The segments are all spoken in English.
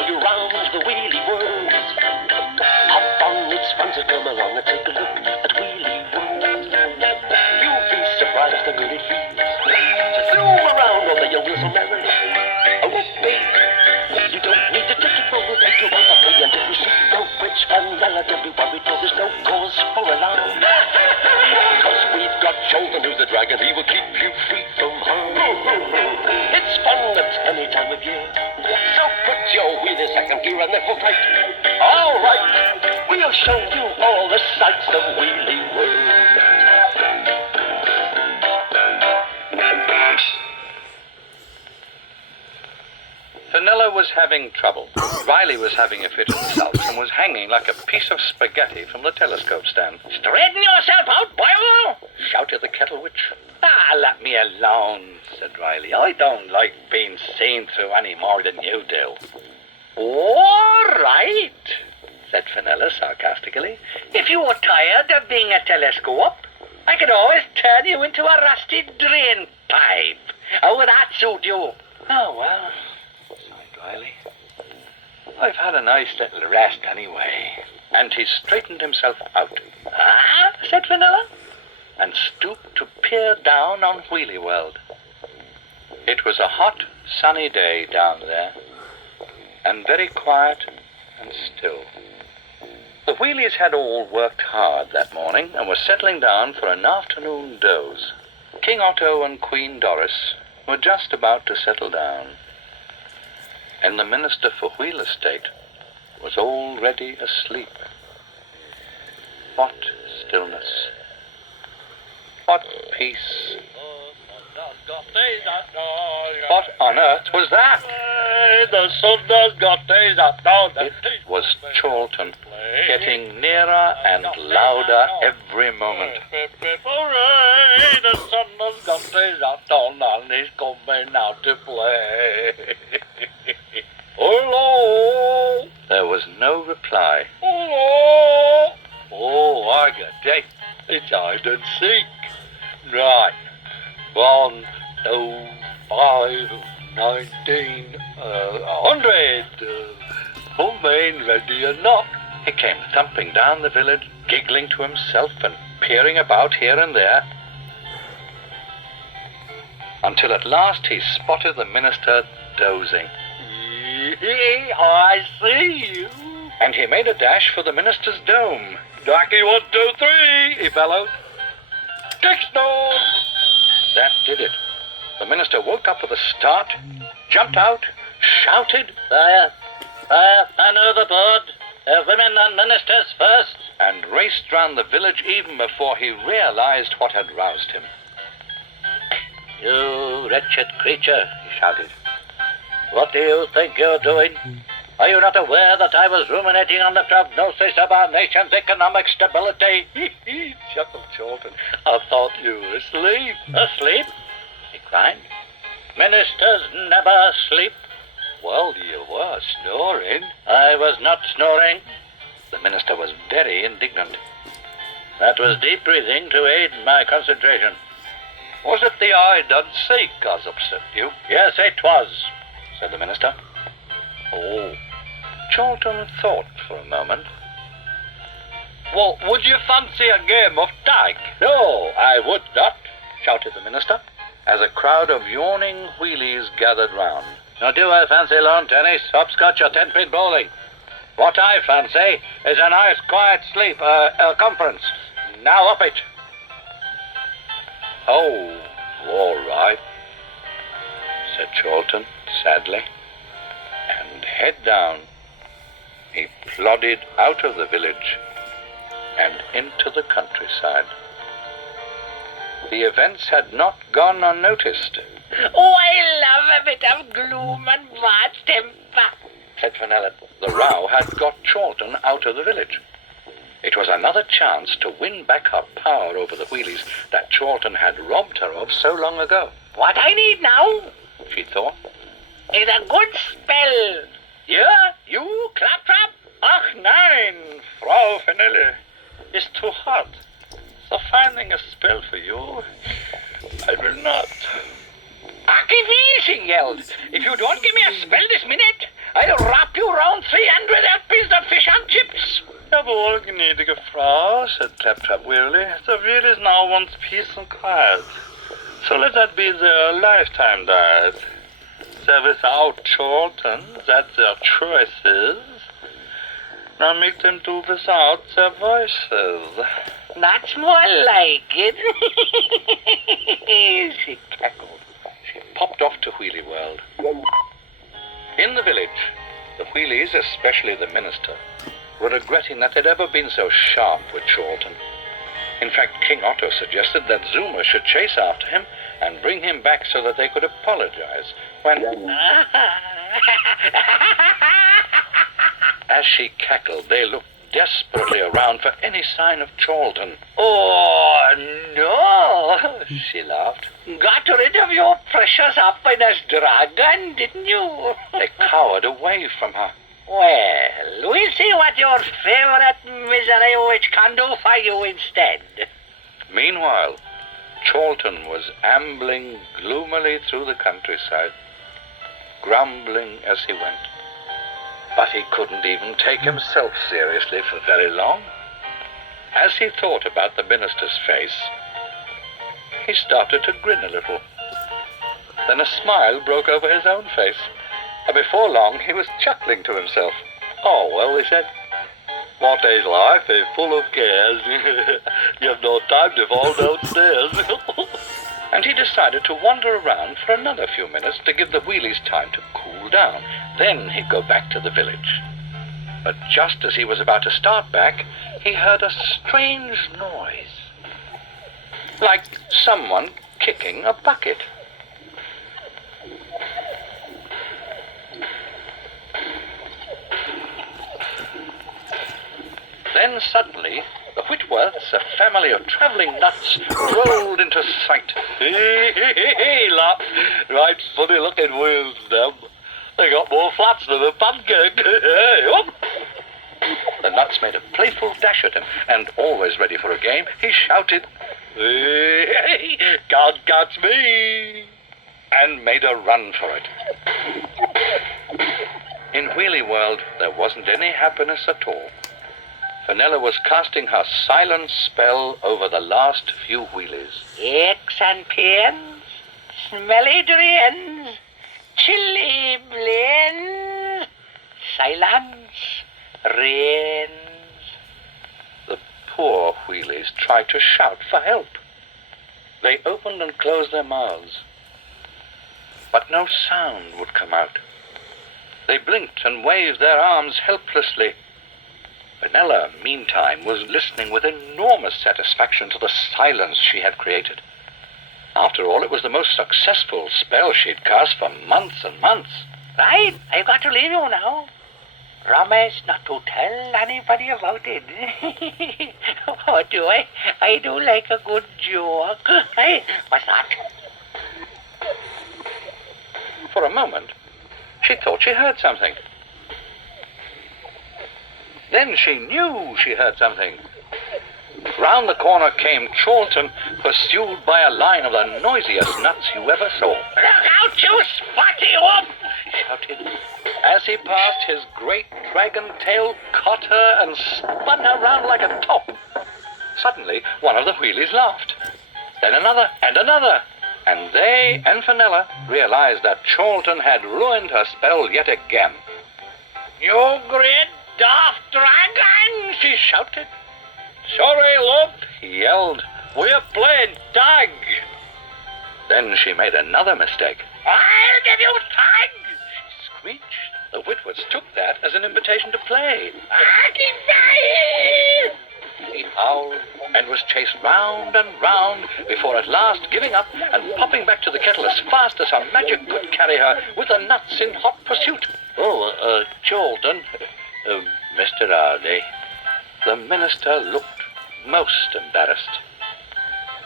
show you round the wheelie world. Have fun, it's fun, so come along and take a look at Wheelie World. You'll be surprised the good it feels to zoom around all the young so merry. Oh, baby, you don't need to take it for a take you on the free, and if you see no bridge fan, yalla, don't be worried, for there's no cause for alarm. Cause we've got Jolton, who's the dragon, he will keep you free from harm. It's fun at any time of year, so put your wheel in second gear and then hold tight. All right, we'll show you all the sights of Wheelie World. Fenella was having trouble. Riley was having a fit of the sulks and was hanging like a piece of spaghetti from the telescope stand. Straighten yourself out, boy! Shouted the kettle witch. Let me alone, said Riley. I don't like being seen through any more than you do. All right, said Fenella sarcastically. If you were tired of being a telescope, I could always turn you into a rusty drain pipe. How would that suit you? Oh, well, sighed Riley. I've had a nice little rest anyway. And he straightened himself out. Ah, said Fenella, and stooped to peer down on Wheelie World. It was a hot, sunny day down there, and very quiet and still. The Wheelies had all worked hard that morning and were settling down for an afternoon doze. King Otto and Queen Doris were just about to settle down, and the Minister for Wheel Estate was already asleep. What stillness! What peace! What on earth was that? The sun has got days up down. It was Chorlton, getting nearer and louder every moment. The sun has got days up down and he's coming out to play. Hello? There was no reply. Hello? Oh, I get it. It's hide and seek. Right. 1, 2, 5, 19, 100. Coming, ready or not. He came thumping down the village, giggling to himself and peering about here and there, until at last he spotted the minister dozing. I see you. And he made a dash for the minister's dome. Ducky 1, 2, 3, he bellowed. Kickstone! That did it. The minister woke up with a start, jumped out, shouted, Fire! Fire! Man overboard! Women and ministers first! and raced round the village even before he realized what had roused him. You wretched creature, he shouted. What do you think you're doing? Are you not aware that I was ruminating on the prognosis of our nation's economic stability? Chuckled Chorlton. I thought you were asleep. Asleep? He cried. Ministers never sleep. Well, you were snoring. I was not snoring. The minister was very indignant. That was deep breathing to aid my concentration. Was it the hide and seek as upset you? Yes, it was, said the minister. Oh. Chorlton thought for a moment. Well, would you fancy a game of tag? No, I would not, shouted the minister, As a crowd of yawning wheelies gathered round. Nor do I fancy lawn tennis, hopscotch, or 10-pin bowling. What I fancy is a nice quiet sleep, conference. Now up it. Oh, all right, said Chorlton sadly, and head down, he plodded out of the village and into the countryside. The events had not gone unnoticed. Oh, I love a bit of gloom and bad temper, said Fenella. The row had got Chorlton out of the village. It was another chance to win back her power over the wheelies that Chorlton had robbed her of so long ago. What I need now She thought. is a good spell. Yeah, you, Claptrap? Ach nein, Frau Fenelle, is too hot. So finding a spell for you, I will not. Aki, she yelled. If you don't give me a spell this minute, I'll wrap you round 300 helpings of fish and chips. Jawohl, gnädige Frau, said Claptrap wearily. The Wheelies now wants peace and quiet. So let that be their lifetime diet. They're without Charlton, that's their choices. Now make them do without their voices. That's more like it. She cackled. She popped off to Wheelie World. In the village, the Wheelies, especially the minister, were regretting that they'd ever been so sharp with Charlton. In fact, King Otto suggested that Zuma should chase after him and bring him back so that they could apologize when... As she cackled, they looked desperately around for any sign of Charlton. Oh, no, she laughed. Got rid of your precious happiness dragon, didn't you? They cowered away from her. Well, we'll see what your favorite misery witch can do for you instead. Meanwhile, Charlton was ambling gloomily through the countryside, grumbling as he went. But he couldn't even take himself seriously for very long. As he thought about the minister's face, he started to grin a little. Then a smile broke over his own face, and before long he was chuckling to himself. Oh, well, he said, what is life is full of cares. You have no time to fall downstairs. And he decided to wander around for another few minutes to give the Wheelies time to cool down. Then he'd go back to the village. But just as he was about to start back, he heard a strange noise. Like someone kicking a bucket. Then suddenly, the Whitworths, a family of travelling nuts, rolled into sight. Hey, lap. Right funny-looking wheels, them. They got more flats than a pancake. Hey, up. The nuts made a playful dash at him, and always ready for a game, he shouted, Hey, can't catch me. And made a run for it. In Wheelie World, there wasn't any happiness at all. Fenella was casting her silent spell over the last few Wheelies. Aches and pains, smelly drains, chilly blains, silence reigns. The poor Wheelies tried to shout for help. They opened and closed their mouths, but no sound would come out. They blinked and waved their arms helplessly. Fenella, meantime, was listening with enormous satisfaction to the silence she had created. After all, it was the most successful spell she'd cast for months and months. Right, I've got to leave you now. Promise not to tell anybody about it. Oh, do I? I do like a good joke. Hey, what's that? For a moment, she thought she heard something. Then she knew she heard something. Round the corner came Charlton, pursued by a line of the noisiest nuts you ever saw. Look out, you spotty whoop! He shouted. As he passed, his great dragon tail caught her and spun her round like a top. Suddenly, one of the Wheelies laughed. Then another and another. And they and Fenella realized that Charlton had ruined her spell yet again. You great daft dragon! She shouted. Sorry, love. He yelled. We're playing tag. Then she made another mistake. I'll give you tag! She screeched. The Whitworths took that as an invitation to play. He howled and was chased round and round before at last giving up and popping back to the kettle as fast as her magic could carry her with the nuts in hot pursuit. Oh, Charlton, Mr. Hardy. The minister looked most embarrassed.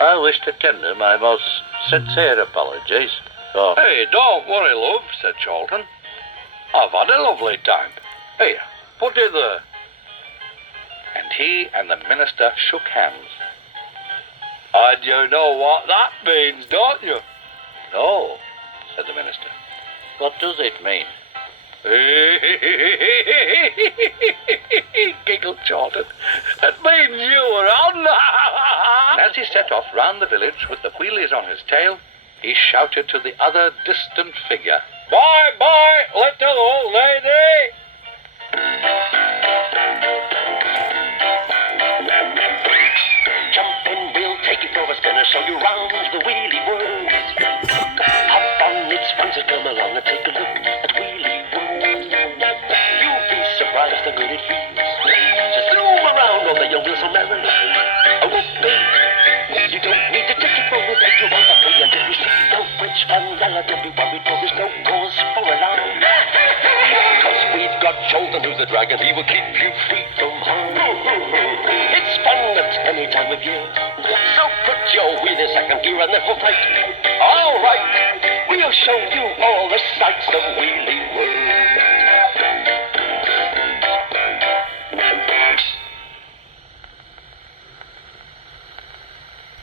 I wish to tender my most sincere apologies. Oh. Hey, don't worry, love, said Charlton. I've had a lovely time. Here, put it there. And he and the minister shook hands. And you know what that means, don't you? No, said the minister. What does it mean? giggled Jordan. That means you were on. And as he set off round the village with the wheelies on his tail, he shouted to the other distant figure, Bye-bye, little old lady. Jump in, we'll take you for a spin and show you round the wheelie world. Hop on, it's fun to come along and take a look at Wheelie World. You'll be surprised how good it feels. So zoom around all the young wheels so merrily. Oh, whoopee. You don't need a ticket, but we'll take you on for free. And if you see no rich fun, yalla, don't be worried, for there's no cause for alarm. Cause we've got Jolton, who's the dragon, he will keep you free from harm. It's fun at any time of year, so put your wheel in second gear and then hold tight. All right, we'll show you all the